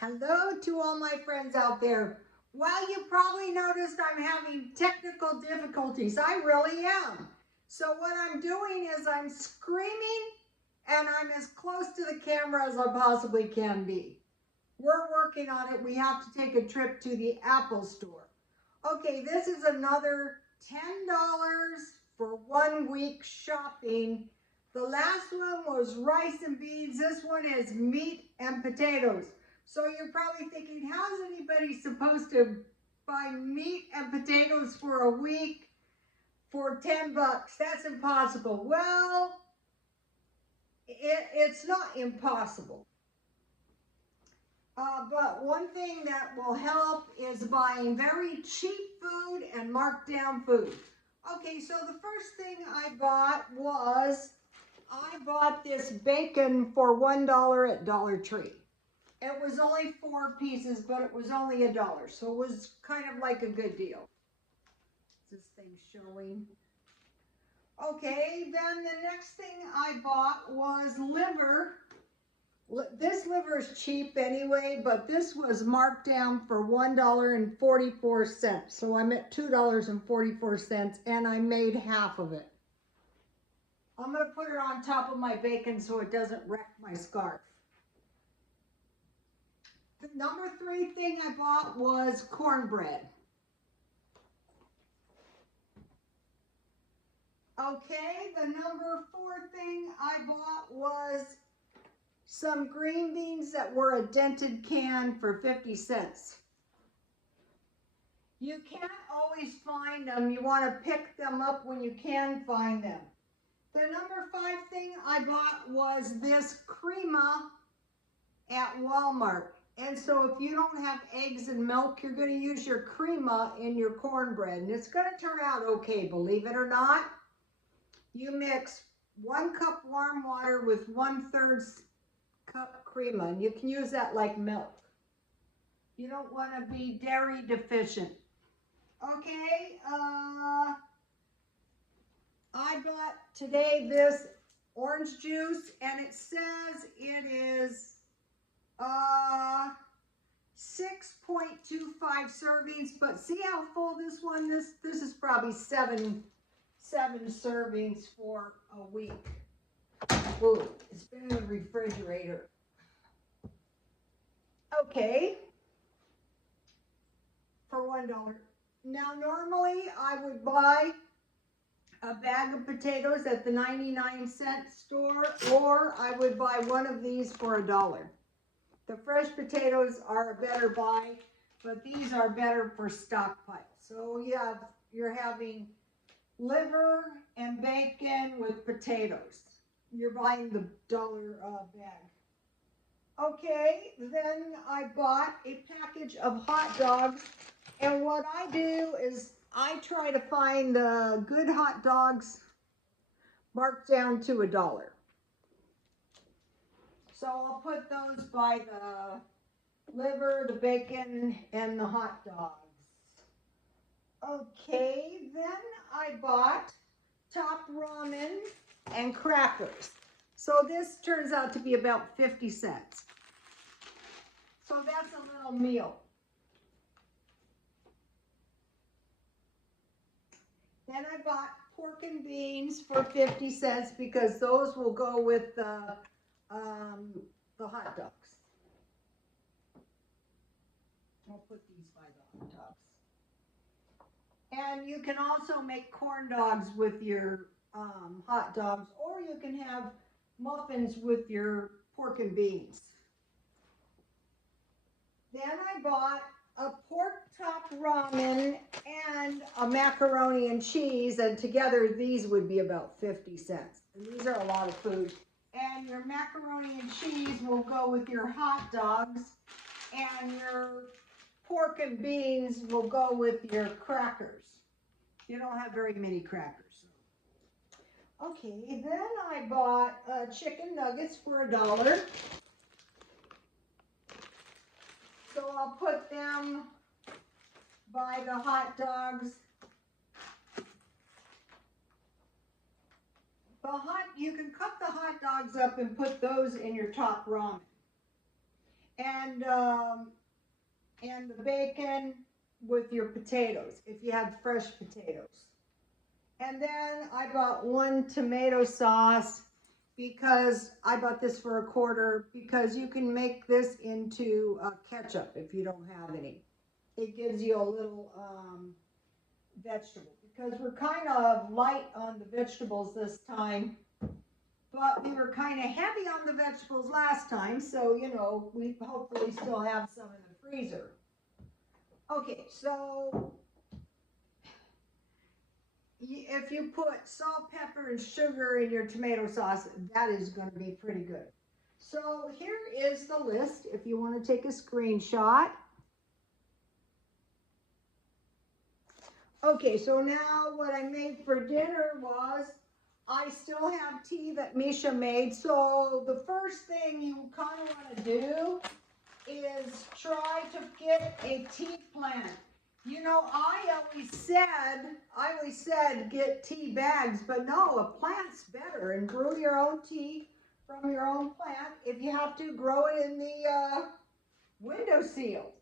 Hello to all my friends out there. Well, you probably noticed I'm having technical difficulties. I really am. So what I'm doing is I'm screaming and I'm as close to the camera as I possibly can be. We're working on it. We have to take a trip to the Apple store. Okay, this is another $10 for 1 week shopping. The last one was rice and beans. This one is meat and potatoes. So you're probably thinking, how's anybody supposed to buy meat and potatoes for a week for 10 bucks? That's impossible. Well, it's not impossible. But one thing that will help is buying very cheap food and marked down food. Okay, so the first thing I bought was, I bought this bacon for $1 at Dollar Tree. It was only 4 pieces, but it was only $1, so it was kind of like a good deal. This thing's showing. Okay, then the next thing I bought was liver. This liver is cheap anyway, but this was marked down for $1.44. So I'm at $2.44, and I made half of it. I'm going to put it on top of my bacon so it doesn't wreck my scarf. The number 3 thing I bought was cornbread. Okay, the number 4 thing I bought was some green beans that were a dented can for 50 cents. You can't always find them. You want to pick them up when you can find them. The number 5 thing I bought was this crema at Walmart. And so if you don't have eggs and milk, you're going to use your crema in your cornbread. And it's going to turn out okay, believe it or not. You mix 1 cup warm water with 1/3 cup crema. And you can use that like milk. You don't want to be dairy deficient. Okay, I got today this orange juice, and it says it is 6.25 servings, but see how full this one, this is probably seven servings for a week. Ooh, it's been in the refrigerator. Okay, for $1. Now normally I would buy a bag of potatoes at the 99-cent store, or I would buy one of these for $1. The fresh potatoes are a better buy, but these are better for stockpile. So you're having liver and bacon with potatoes. You're buying the $1 bag. Okay, then I bought a package of hot dogs, and what I do is I try to find the good hot dogs marked down to $1. So I'll put those by the liver, the bacon, and the hot dogs. Okay, then I bought top ramen and crackers. So this turns out to be about 50 cents. So that's a little meal. Then I bought pork and beans for 50 cents because those will go with the hot dogs. I'll put these by the hot dogs. And you can also make corn dogs with your hot dogs, or you can have muffins with your pork and beans. Then I bought a pork top ramen and a macaroni and cheese, and together these would be about 50 cents. And these are a lot of food. And your macaroni and cheese will go with your hot dogs, and your pork and beans will go with your crackers. You don't have very many crackers. Okay, then I bought chicken nuggets for $1. So I'll put them by the hot dogs. You can cut the hot dogs up and put those in your top ramen. and the bacon with your potatoes, if you have fresh potatoes. And then I bought one tomato sauce because I bought this for $1, because you can make this into ketchup if you don't have any. It gives you a little vegetable, because we're kind of light on the vegetables this time, but we were kind of heavy on the vegetables last time, so you know, we hopefully still have some in the freezer. Okay, so if you put salt, pepper, and sugar in your tomato sauce, that is going to be pretty good. So here is the list if you want to take a screenshot. Okay, so now what I made for dinner was, I still have tea that Misha made. So the first thing you kind of want to do is try to get a tea plant. You know, I always said get tea bags, but no, a plant's better, and brew your own tea from your own plant. If you have to, grow it in the windowsill.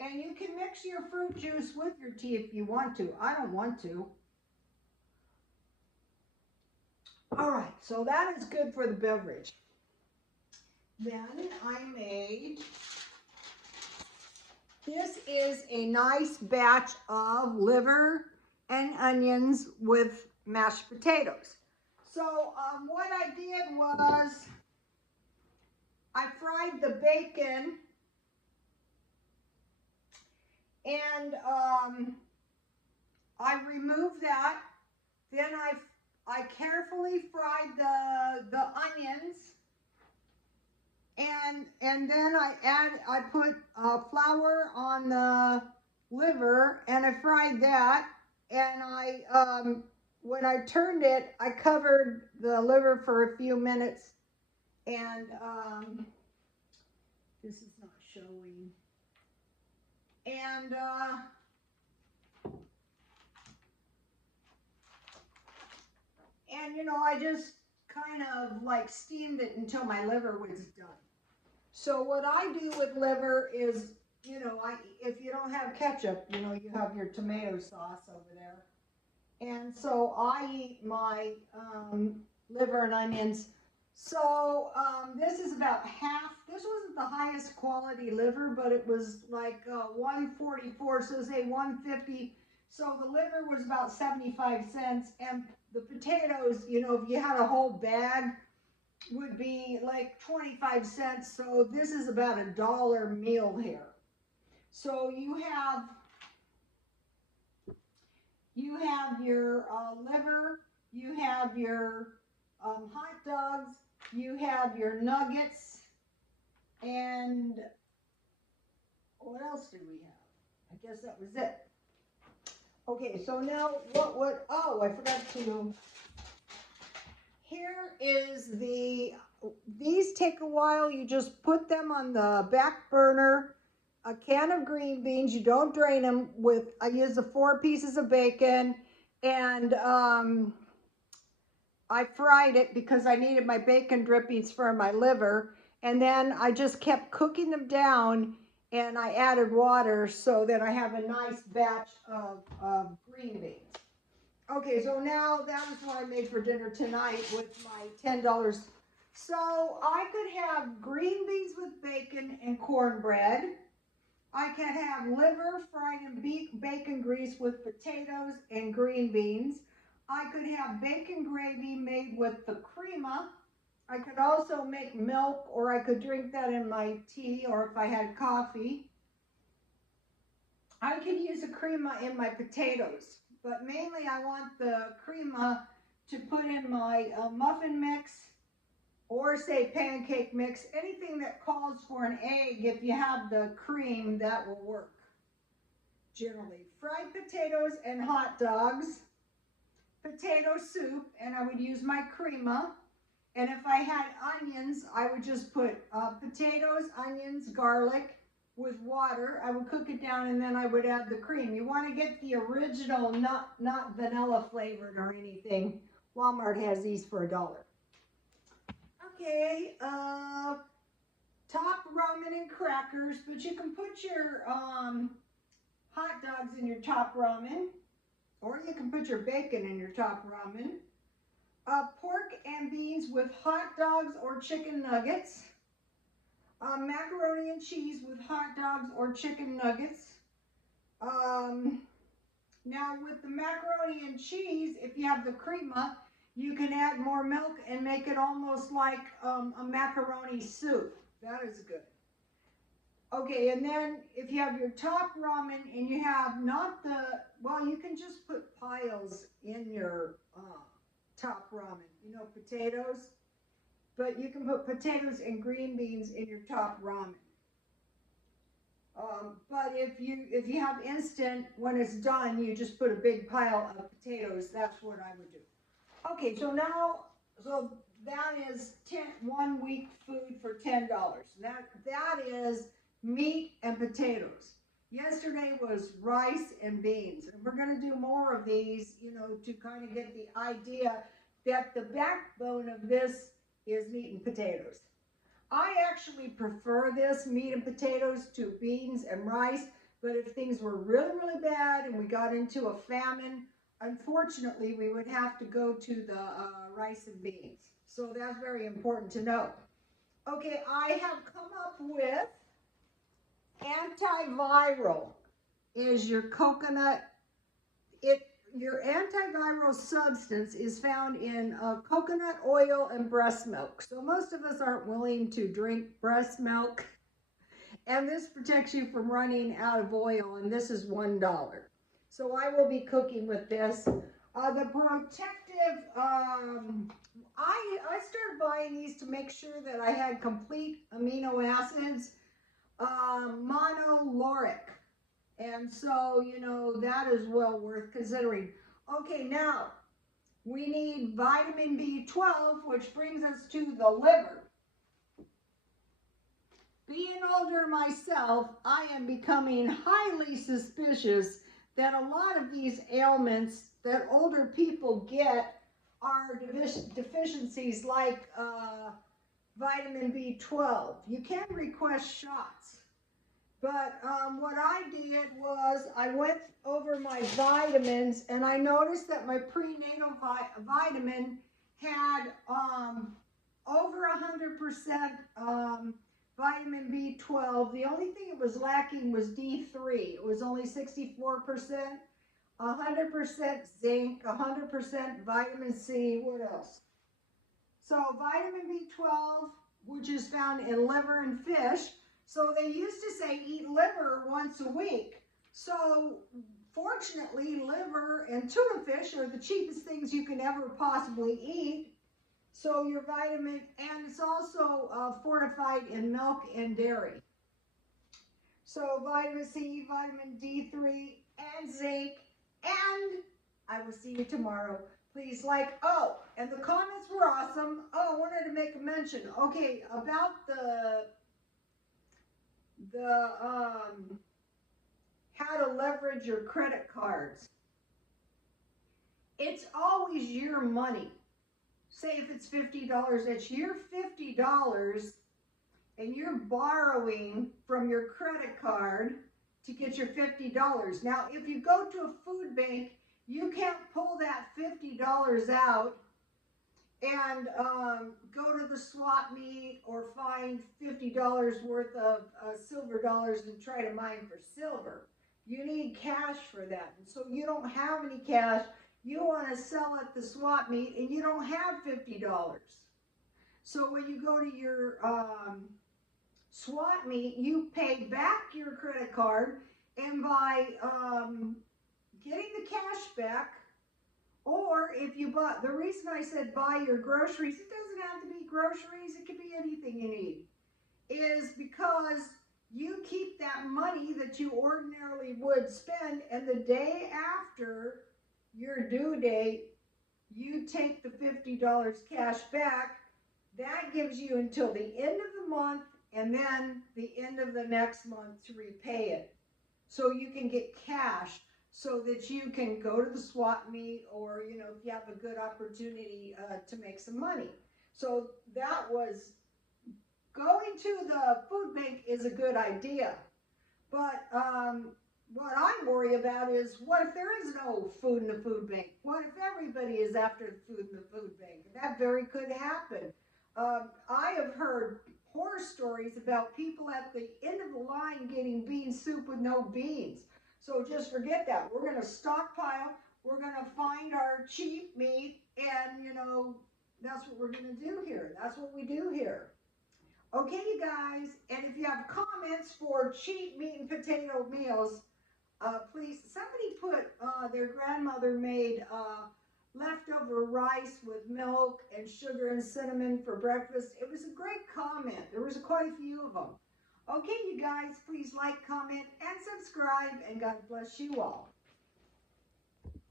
And you can mix your fruit juice with your tea if you want to. I don't want to. All right, so that is good for the beverage. Then I made, this is a nice batch of liver and onions with mashed potatoes. So what I did was, I fried the bacon, and I removed that. Then I carefully fried the onions, and then I put flour on the liver, and I fried that, and when I turned it, I covered the liver for a few minutes, and this is not showing. And you know, I just kind of like steamed it until my liver was done. So what I do with liver is, you know, if you don't have ketchup, you know, you have your tomato sauce over there. And so I eat my liver and onions. So this is about half. This wasn't the highest quality liver, but it was like 144, so say 150. So the liver was about 75 cents, and the potatoes, you know, if you had a whole bag, would be like 25 cents. So this is about $1 meal here. So you have your liver, you have your hot dogs, you have your nuggets, and what else do we have? I guess that was it. Okay, so now oh, I forgot to, here is these take a while. You just put them on the back burner. A can of green beans, you don't drain them, I use the 4 pieces of bacon, and I fried it because I needed my bacon drippings for my liver, and then I just kept cooking them down, and I added water so that I have a nice batch of green beans. Okay, so now that is what I made for dinner tonight with my $10. So I could have green beans with bacon and cornbread. I can have liver fried in bacon grease with potatoes and green beans. I could have bacon gravy made with the crema. I could also make milk, or I could drink that in my tea, or if I had coffee. I could use a crema in my potatoes, but mainly I want the crema to put in my muffin mix, or say pancake mix, anything that calls for an egg. If you have the cream, that will work. Generally, fried potatoes and hot dogs, potato soup, and I would use my crema. And if I had onions, I would just put potatoes, onions, garlic with water. I would cook it down, and then I would add the cream. You want to get the original, not vanilla flavored or anything. Walmart has these for $1. Okay, top ramen and crackers, but you can put your hot dogs in your top ramen, or you can put your bacon in your top ramen. Pork and beans with hot dogs or chicken nuggets. Macaroni and cheese with hot dogs or chicken nuggets. Now with the macaroni and cheese, if you have the crema, you can add more milk and make it almost like a macaroni soup. That is good. Okay, and then if you have your top ramen and you have not the, well, you can just put piles in your top ramen, you know, potatoes, but you can put potatoes and green beans in your top ramen. But if you have instant, when it's done, you just put a big pile of potatoes. That's what I would do. Okay, so now, so that is 1 week food for $10. That is meat and potatoes. Yesterday was rice and beans, and we're going to do more of these, you know, to kind of get the idea that the backbone of this is meat and potatoes. I actually prefer this meat and potatoes to beans and rice, but if things were really, really bad and we got into a famine, unfortunately, we would have to go to the rice and beans. So that's very important to know. Okay, I have come up with antiviral is your coconut. Your antiviral substance is found in coconut oil and breast milk. So most of us aren't willing to drink breast milk, and this protects you from running out of oil, and this is $1. So I will be cooking with this. The protective, I started buying these to make sure that I had complete amino acids, monolauric. And so, you know, that is well worth considering. Okay, now we need vitamin B12, which brings us to the liver. Being older myself, I am becoming highly suspicious that a lot of these ailments that older people get are deficiencies like vitamin B12. You can request shots. But what I did was I went over my vitamins, and I noticed that my prenatal vitamin had over 100% vitamin B12. The only thing it was lacking was D3. It was only 64%, 100% zinc, 100% vitamin C. What else? So vitamin B12, which is found in liver and fish. So they used to say eat liver once a week. So fortunately, liver and tuna fish are the cheapest things you can ever possibly eat. So your vitamin, and it's also fortified in milk and dairy. So vitamin C, vitamin D3, and zinc, and I will see you tomorrow. Please like, oh, and the comments were awesome. Oh, I wanted to make a mention. Okay, about the how to leverage your credit cards. It's always your money. Say if it's $50, it's your $50 and you're borrowing from your credit card to get your $50. Now, if you go to a food bank, you can't pull that $50 out and go to the swap meet or find $50 worth of silver dollars and try to mine for silver. You need cash for that. And so you don't have any cash. You want to sell at the swap meet and you don't have $50. So when you go to your swap meet, you pay back your credit card, and by getting the cash back, or if you bought, the reason I said buy your groceries, it doesn't have to be groceries, it could be anything you need, is because you keep that money that you ordinarily would spend, and the day after your due date, you take the $50 cash back. That gives you until the end of the month and then the end of the next month to repay it. So you can get cash so that you can go to the swap meet, or, you know, if you have a good opportunity to make some money. So that was going to the food bank is a good idea. But what I worry about is, what if there is no food in the food bank? What if everybody is after the food in the food bank? That very could happen. I have heard horror stories about people at the end of the line getting bean soup with no beans. So just forget that. We're going to stockpile. We're going to find our cheap meat, and, that's what we're going to do here. That's what we do here. Okay, you guys, and if you have comments for cheap meat and potato meals, please, somebody put their grandmother made leftover rice with milk and sugar and cinnamon for breakfast. It was a great comment. There was quite a few of them. Okay, you guys, please like, comment, and subscribe, and God bless you all.